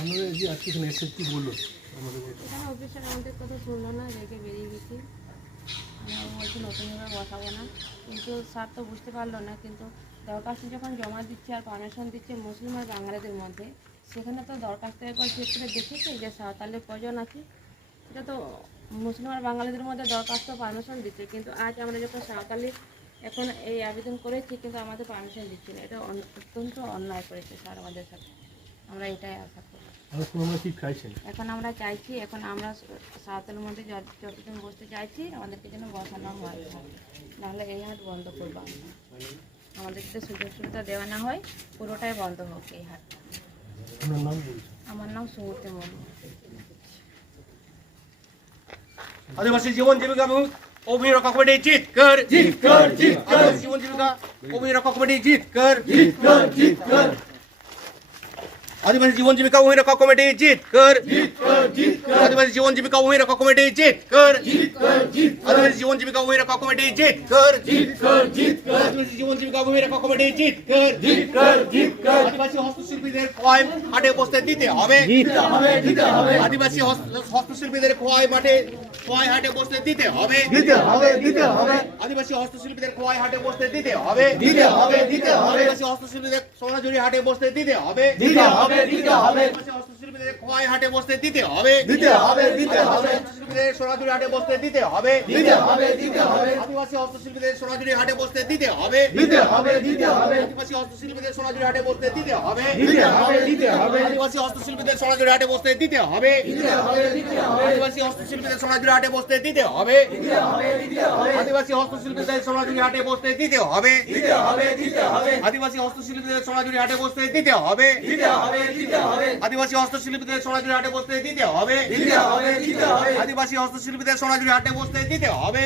আপনারা এই যে আজকে এখানে এসে কি বললো আমাদের? এখানে অফিসার আমাদের কথা শুনলো না, রেখে বেরিয়ে গেছি। আমরা বলছি নতুনভাবে বসাবো না, কিন্তু স্যার তো বুঝতে পারলো না। কিন্তু দরখাস্ত যখন জমা দিচ্ছে আর পারমিশন দিচ্ছে মুসলিম আর বাঙালিদের মধ্যে, সেখানে তো দরখাস্ত একবার চেক করে দেখেছে যে সাঁওতালের কজন আছে। এটা তো মুসলিম আর বাঙালিদের মধ্যে দরখাস্ত পারমিশন দিচ্ছে, কিন্তু আজ আমরা যখন সাঁওতালি এখন এই আবেদন করেছি কিন্তু আমাদের পারমিশন দিচ্ছে না। এটা অত্যন্ত অন্যায় করেছে স্যার আমাদের সাথে। আমরা এটাই আশা করি। এখন আমরা কি চাইছেন? এখন আমরা চাইছি, এখন আমরা সাঁওতালের মধ্যে যতদিন বসতে চাইছি আমাদেরকে যেন বসানো হয়, নাহলে এই হাট বন্ধ করবো আমরা। আমাদেরকে যদি সুযোগ সুবিধা দেওয়া না হয় পুরোটাই বন্ধ হোক এই হাটটা। আপনার নাম বলছেন? আমার নাম সুমতি মন্ডল। আদিবাসী জীবন জীবিকা অগ্নি রক্ষা কমিটি জিত কর আদিবাসী জীবন জীবিকা অগ্নি রক্ষা কমিটি জিত কর আদিবাসী জীবন জীবিকা অগ্নি রক্ষা কমিটি জিত কর আদিবাসী জীবন জীবিকা অগ্নি রক্ষা কমিটি জিত কর আদিবাসী জীবন জীবিকা অগ্নি রক্ষা কমিটি জিত কর আদিবাসী জীবন জীবিকা অগ্নি রক্ষা কমিটি জিত কর আদিবাসী হস্তশিল্পীদের খোয়াই হাটে বসতে দিতে হবে আদিবাসী হস্তশিল্পীদের খোয়াই হাটে বসতে দিতে হবে আদিবাসী হস্তশিল্পীদের খোয়াই হাটে বসতে দিতে হবে আদিবাসী হস্তশিল্পীদের সোনাঝুরি হাটে বসতে দিতে হবে আদিবাসী হস্তশিল্পীদের খোয়াই হাটে বসতে দিতে হবে হস্তশিল্পীদের সোনাঝুরি হাটে বসতে দিতে হবে আদিবাসী হস্তশিল্পীদের সোনাঝুরি হাটে বসতে দিতে হবে আদিবাসী হস্তশিল্পীদের সোনাঝুরি হাটে বসতে দিতে হবে আদিবাসী হস্তশিল্পীদের সোনাঝুরি হাটে বসতে দিতে হবে আদিবাসী হস্তশিল্পীদের সোনাঝুরি হাটে বসতে দিতে হবে আদিবাসী হস্তশিল্পীদের সোনাঝুরি হাটে বসতে দিতে হবে আদিবাসী হস্তশিল্পীদের সোনাঝুরি হাটে বসতে দিতে হবে আদিবাসী হস্তশিল্পীদের সোনাঝুরি হাটে বসতে দিতে হবে আদিবাসী হস্তশিল্পীদের সোনাঝুরি হাটে বসতে দিতে হবে